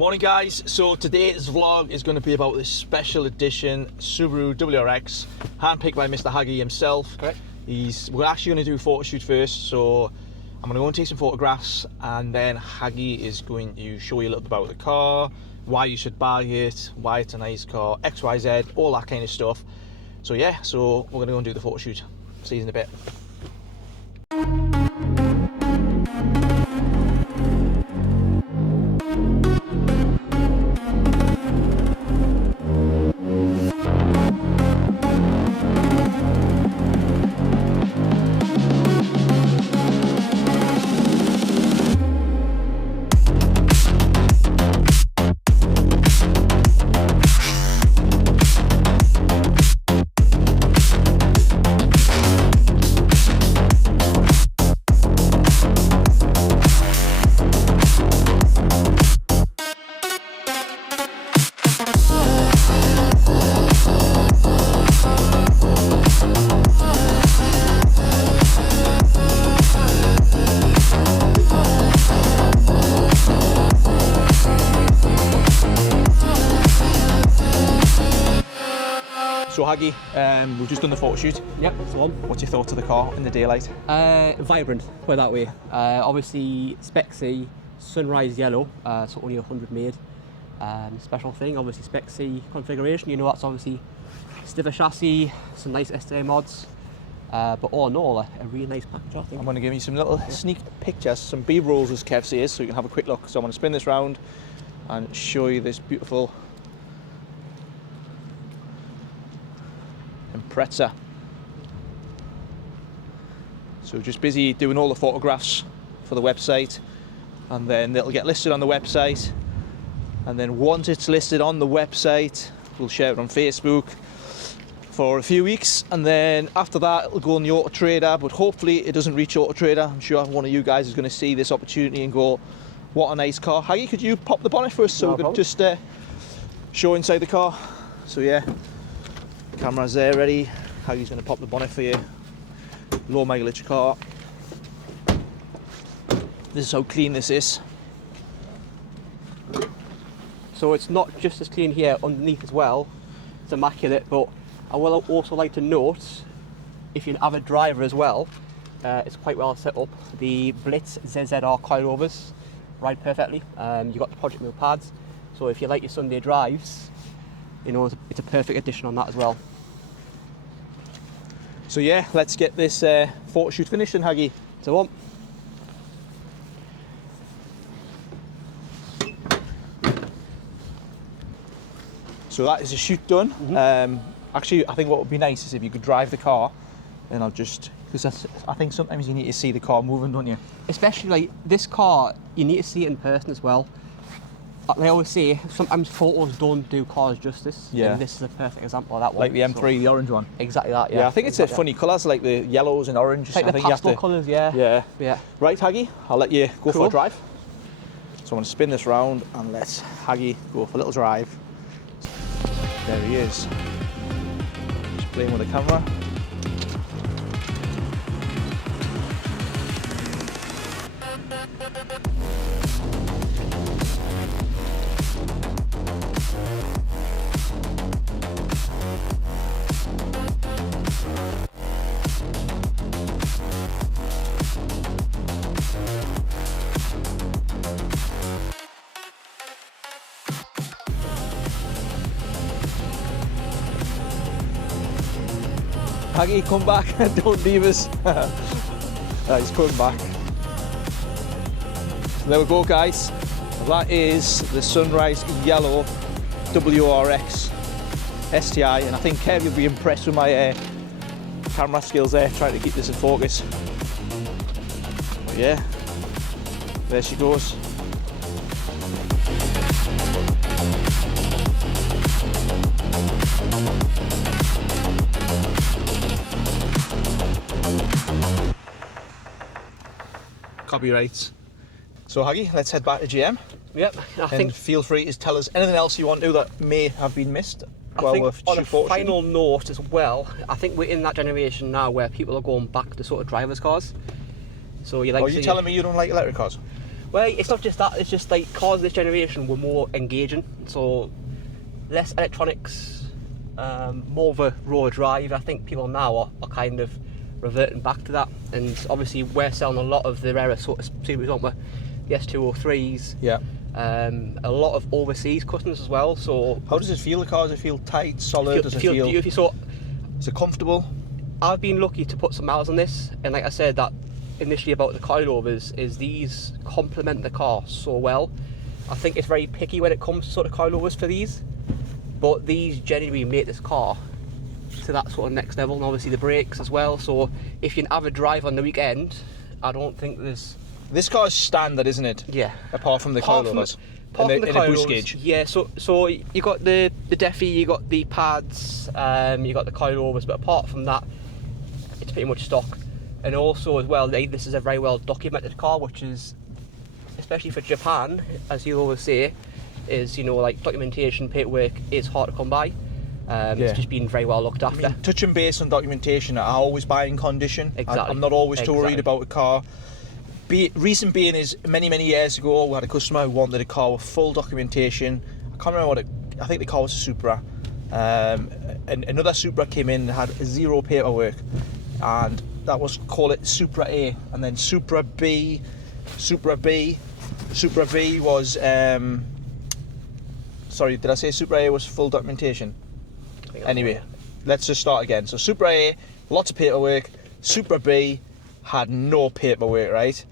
Morning guys, so today's vlog is going to be about this special edition Subaru WRX, handpicked by Mr. Haggy himself. Correct. We're actually going to do a photo shoot first, so I'm going to go and take some photographs, and then Haggy is going to show you a little bit about the car, why you should buy it, why it's a nice car, XYZ, all that kind of stuff. So yeah, so we're going to go and do the photo shoot. See you in a bit. So Haggy, we've just done the photo shoot. Yep, that's the one. What's your thoughts of the car in the daylight? Vibrant, put it that way. Obviously, Spec C, Sunrise Yellow, so only 100 made. Special thing, obviously Spec C configuration, you know that's obviously stiffer chassis, some nice STA mods, but all in all, a really nice package, I think. I'm going to give you some little sneak pictures, some B-rolls as Kev says, so you can have a quick look. So I'm going to spin this round and show you this beautiful Impreza. So just busy doing all the photographs for the website, and then it'll get listed on the website, and then once it's listed on the website we'll share it on Facebook for a few weeks, and then after that it'll go on the Auto Trader, but hopefully it doesn't reach Auto Trader. I'm sure one of you guys is going to see this opportunity and go, what a nice car. Haggy, could you pop the bonnet for us so we can just show inside the car? So yeah, camera's there ready. Haggy's going to pop the bonnet for you. Low mileage car. This is how clean this is. So it's not just as clean here underneath as well, it's immaculate, but I will also like to note, if you're an avid driver as well, it's quite well set up. The Blitz ZZR coilovers ride perfectly. You've got the project wheel pads, so if you like your Sunday drives, you know, it's a perfect addition on that as well. So yeah, let's get this photo shoot finished then, Haggy. So So that is a shoot done. Actually, I think what would be nice is if you could drive the car, and I'll just, because I think sometimes you need to see the car moving, don't you? Especially like this car, you need to see it in person as well. Like they always say, sometimes photos don't do cars justice. Yeah. And this is a perfect example of that one. Like the M3, the orange one. Exactly that, Yeah, I think it's funny colours, like the yellows and oranges. Like I the think pastel colours, yeah. Yeah. Right, Haggy, I'll let you go for Cool. a drive. So I'm going to spin this round and let Haggy go for a little drive. There he is. Just playing with the camera. Haggy, come back, don't leave us. He's coming back. So there we go, guys. That is the Sunrise Yellow WRX STI, and I think Kev, you'll be impressed with my camera skills there, trying to keep this in focus. But yeah, there she goes. Copyrights. So Haggy, let's head back to GM. Yep, I think feel free to tell us anything else you want to that may have been missed. I think on a final note as well, I think we're in that generation now where people are going back to sort of driver's cars. So you like? Are you telling me you don't like electric cars? Well, it's not just that, it's just like cars of this generation were more engaging, so less electronics, more of a raw drive. I think people now are kind of reverting back to that, and obviously we're selling a lot of the rarer sort of Subarus, aren't we? The S203s. Yeah. A lot of overseas customers as well. So how does it feel? The car, does it feel tight, solid? Does it feel beautiful? So is it comfortable? I've been lucky to put some miles on this, and like I said, that initially about the coilovers is these complement the car so well. I think it's very picky when it comes to sort of coilovers for these, but these genuinely make this car to that sort of next level, and obviously the brakes as well. So if you're an avid drive on the weekend, I don't think there's... This car is standard, isn't it? Yeah. Apart from the coilovers. Apart from the in a boost gauge. Yeah, so you got the Defi, you got the pads, you got the coilovers, but apart from that, it's pretty much stock. And also as well, this is a very well documented car, which is, especially for Japan, as you always say, is, you know, like documentation, paperwork is hard to come by. It's just been very well looked after. I mean, touching base on documentation, I always buy in condition. Exactly. I'm not always too worried about a car. Reason being is many years ago we had a customer who wanted a car with full documentation. I can't remember what I think the car was a Supra. And another Supra came in and had zero paperwork, and that was, call it Supra A, and then Supra B was sorry, did I say Supra A was full documentation? Anyway, let's just start again. So Supra A, lots of paperwork. Supra B had no paperwork, right?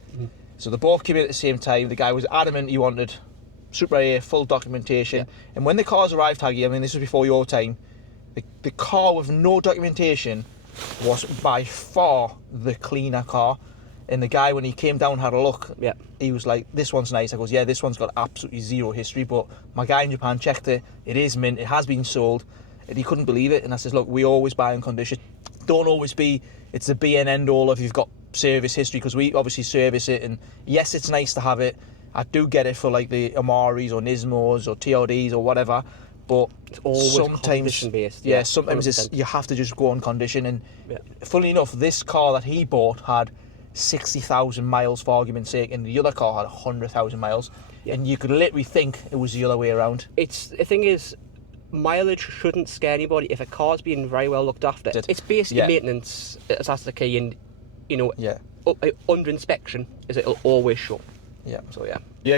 So they both came in at the same time. The guy was adamant he wanted Supra A, full documentation. And when the cars arrived, Haggy, I mean, this was before your time, the car with no documentation was by far the cleaner car. And the guy, when he came down, had a look, he was like, this one's nice. I goes, yeah, this one's got absolutely zero history, but my guy in Japan checked it, it is mint, it has been sold, and he couldn't believe it. And I says, look, we always buy in condition. Don't always be, it's the be and end all if you've got service history, because we obviously service it, and yes, it's nice to have it. I do get it for like the Amaris or Nismos or TRDs or whatever, but it's always sometimes condition based. Yeah, sometimes it's, you have to just go on condition. And funnily enough, this car that he bought had 60,000 miles for argument's sake, and the other car had 100,000 miles, and you could literally think it was the other way around. It's the thing is, mileage shouldn't scare anybody if a car's being very well looked after. It's basically maintenance, that's the key, and you know, under inspection is it'll always show. Yeah,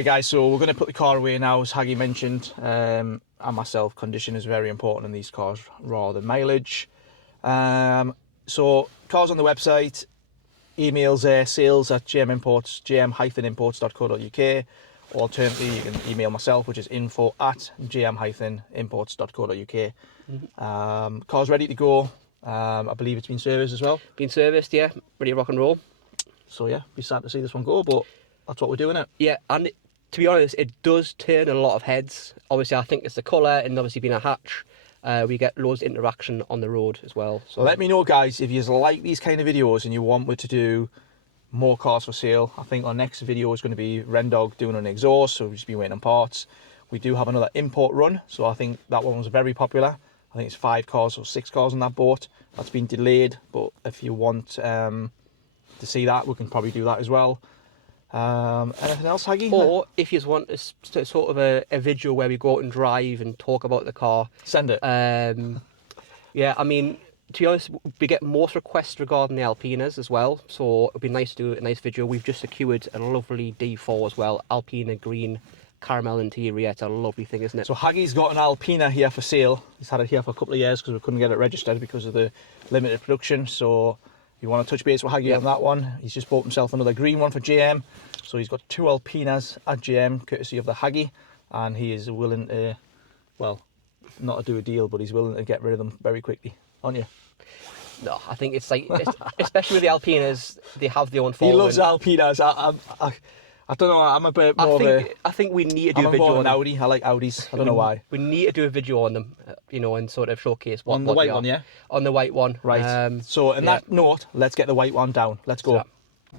guys, so we're going to put the car away now, as Haggy mentioned, and myself, condition is very important in these cars rather than mileage. So cars on the website, emails there, sales at JM-Imports, jm-imports.co.uk. Alternatively, you can email myself, which is info@jm-imports.co.uk. Car's ready to go. I believe it's been serviced as well. Been serviced, yeah, ready to rock and roll. So yeah, be sad to see this one go, but that's what we're doing it. Yeah, and to be honest, it does turn a lot of heads. Obviously, I think it's the colour, and obviously being a hatch, we get loads of interaction on the road as well. So let me know, guys, if you like these kind of videos and you want me to do more cars for sale. I think our next video is going to be Rendog doing an exhaust, so we've just been waiting on parts. We do have another import run, so I think that one was very popular. I think it's 5 cars or 6 cars on that boat. That's been delayed, but if you want to see that, we can probably do that as well. Anything else, Haggy? Or if you want a sort of a video where we go out and drive and talk about the car, send it. Yeah, I mean, to be honest, we get most requests regarding the Alpinas as well, so it'd be nice to do a nice video. We've just secured a lovely D4 as well, Alpina green caramel interior. It's a lovely thing, isn't it? So Haggy's got an Alpina here for sale. He's had it here for a couple of years because we couldn't get it registered because of the limited production. So if you want to touch base with Haggy on that one, he's just bought himself another green one for JM. So he's got 2 Alpinas at JM, courtesy of the Haggy, and he is willing to, well, not to do a deal, but he's willing to get rid of them very quickly, aren't you? No, I think it's like, especially with the Alpinas, they have their own following. He loves Alpinas. I don't know, I'm a bit more I think we need to do a video on Audi. I like Audis. I don't know why. We need to do a video on them, you know, and sort of showcase what on the white one, yeah? On the white one. Right. So on that note, let's get the white one down. Let's go.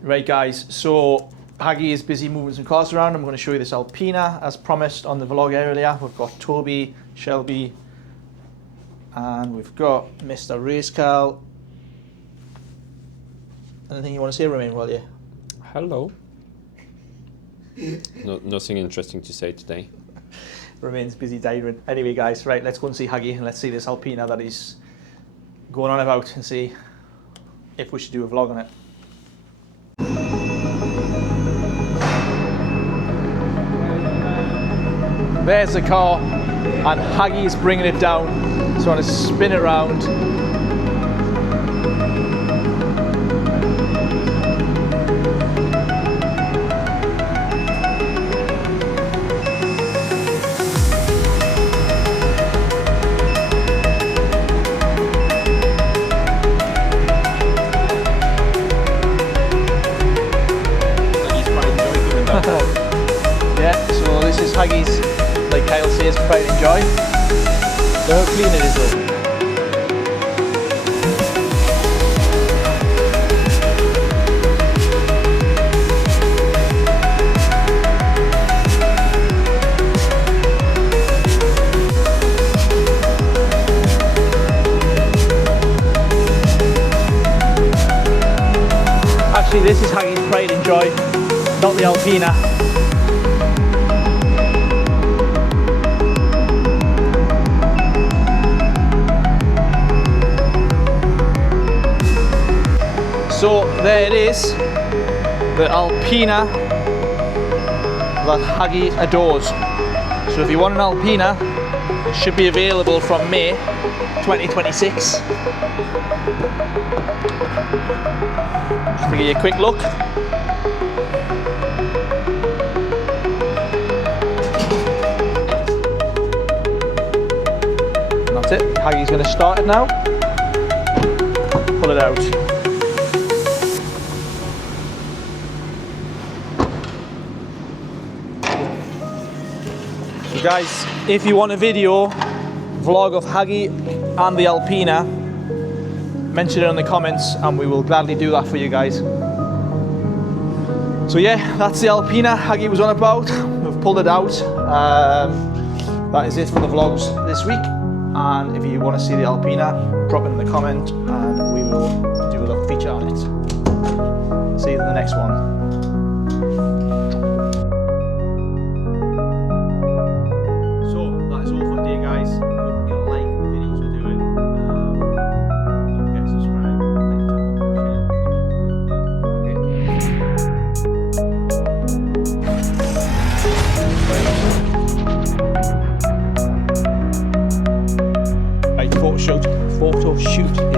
Right, guys, so Haggy is busy moving some cars around. I'm going to show you this Alpina, as promised on the vlog earlier. We've got Toby, Shelby, and we've got Mr. Racecal. Anything you want to say, Romain, will you? Hello. Nothing interesting to say today. Remains busy diving. Anyway, guys, right, let's go and see Huggy and let's see this Alpina that he's going on about and see if we should do a vlog on it. There's the car, and Huggy's bringing it down. So I'm going to spin it around. Yeah, so this is Huggy's, like Kyle says, pride and joy. So how clean it is though. Actually, this is Huggy's pride and joy, not the Alpina. So there it is, the Alpina that Huggy adores. So if you want an Alpina, it should be available from May 2026. Just to give you a quick look. And that's it. Huggy's going to start it now. Pull it out. Guys, if you want a video vlog of Huggy and the Alpina, mention it in the comments and we will gladly do that for you guys. So yeah, that's the Alpina Huggy was on about. We've pulled it out. That is it for the vlogs this week, and if you want to see the Alpina, drop it in the comment and we will do a little feature on it. See you in the next one. Photo shoot.